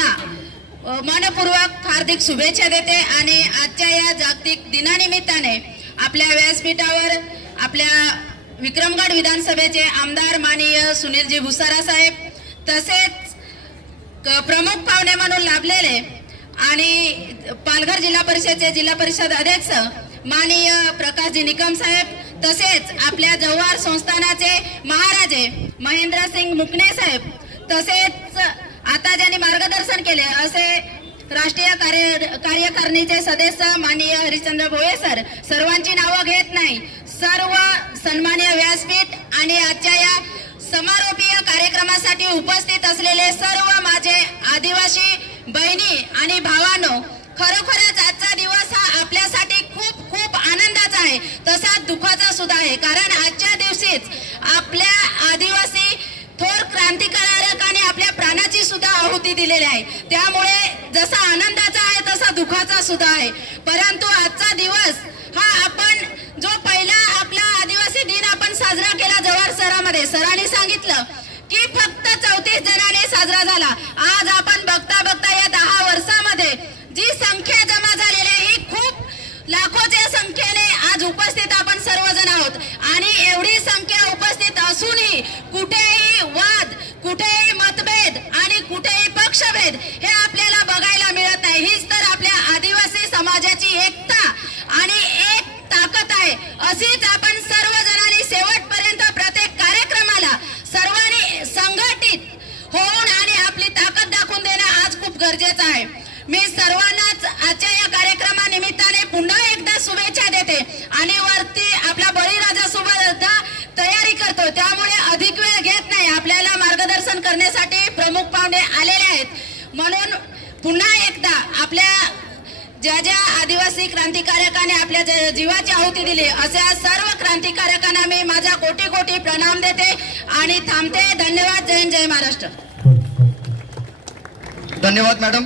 सर्वांना मनपूर्वक हार्दिक शुभेच्छा देते आणि आजच्या या जागतिक दिनानिमित्ताने आपल्या व्यासपीठावर आपल्या विक्रमगड विधानसभेचे आमदार माननीय सुनीलजी भुसारा साहेब तसेच क- प्रमुख पाहुणे म्हणून लाभलेले आणि पालघर जिल्हा परिषदचे जिल्हा परिषद अध्यक्ष माननीय प्रकाशजी निकम साहेब तसेच आपल्या जव्हार संस्थानाचे महाराजे महेंद्रसिंग मुकणे साहेब तसेच केले. असे राष्ट्रीय कार्य कार्यकारिणीचे सदस्य माननीय हरिश्चंद्र भोये सर. सर्वांची नावं घेत नाही. सर्व सन्मान्य व्यासपीठ आणि आजच्या या समारोपीय कार्यक्रमासाठी उपस्थित असलेले सर्व माझे आदिवासी बहिणी आणि भावानो खरोखरच आजचा दिवस हा आपल्यासाठी खूप खूप आनंदाचा आहे. तसा दुःखाचा सुद्धा आहे. कारण आजच्या दिवशीच आपल्या आदिवासी थोर क्रांतिकारकाने आपल्या प्राणाची सुद्धा दिलेली आहे. त्यामुळे जसा आनंदाचा आहे तसा दुःखाचा सुद्धा आहे. परंतु आजचा दिवस हा आपण जो पहिला आपला आदिवासी दिन आपण साजरा केला जवाहर सरामध्ये सरांनी सांगितलं की फक्त चौतीस जणांनी साजरा झाला. आज आपण बघता बघता या दहा वर्षामध्ये जी संख्या जमा झालेली आहे ही खूप लाखोच्या संख्येने आज उपस्थित आपण सर्वजण आहोत. आणि एवढी संख्या उपस्थित असूनही कुठे आहेत हे आपल्याला बघायला मिळत आहे हीच तर आपल्या आदिवासी समाजाची एकता आणि एक ताकद आहे. अशीच आपण सर्वजणांनी शेवटपर्यंत प्रत्येक कार्यक्रमाला सर्वांनी संघटित होऊन आणि आपली ताकद दाखवून देणं आज खूप गरजेचं आहे. मी सर्वांनाच आजच्या या कार्यक्रमानिमित्ताने पुन्हा एकदा शुभेच्छा देते आणि वरती आपला बळीराजा सुद्धा तयारी करतो त्यामुळे अधिक वेळ घेत नाही आपल्याला मार्गदर्शन करण्यासाठी प्रमुख पाहुणे आलेले आहेत म्हणून पुन्हा एकदा आपल्या ज्या ज्या आदिवासी क्रांतिकारकाने आपल्या जीवाची आहुती दिली अशा सर्व क्रांतिकारकांना मी माझा कोटी कोटी प्रणाम देते आणि थांबते. धन्यवाद. जय जय महाराष्ट्र. धन्यवाद मॅडम.